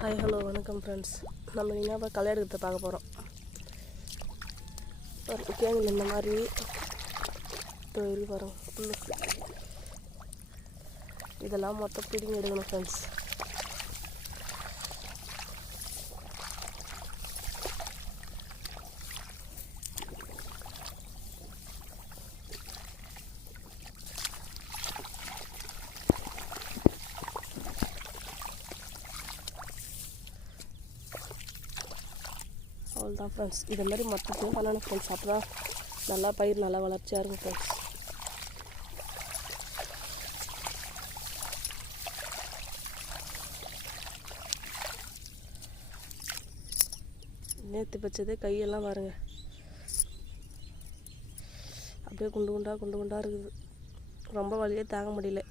Hi hello வணக்கம் friends. நம்ம இனிமேல் களை எடுக்கிறத பார்க்க போகிறோம். கேங்கில் இந்த மாதிரி இருக்கு பாருங்க, புல்லு இதெல்லாம் மொத்தம் பிடிங்கி எடுக்கணும் ஃப்ரெண்ட்ஸ். அவ்வளோதான் ஃப்ரெண்ட்ஸ். இதை மாதிரி மொத்தத்தையும் பண்ணணும் ஃப்ரெண்ட்ஸ். அப்போ தான் நல்லா பயிர் நல்லா வளர்ச்சியாக இருக்கும் ஃப்ரெண்ட்ஸ். நேற்று வச்சதே கையெல்லாம் பாருங்க, அப்படியே குண்டு குண்டாக இருக்குது. ரொம்ப வலியே தாங்க முடியல.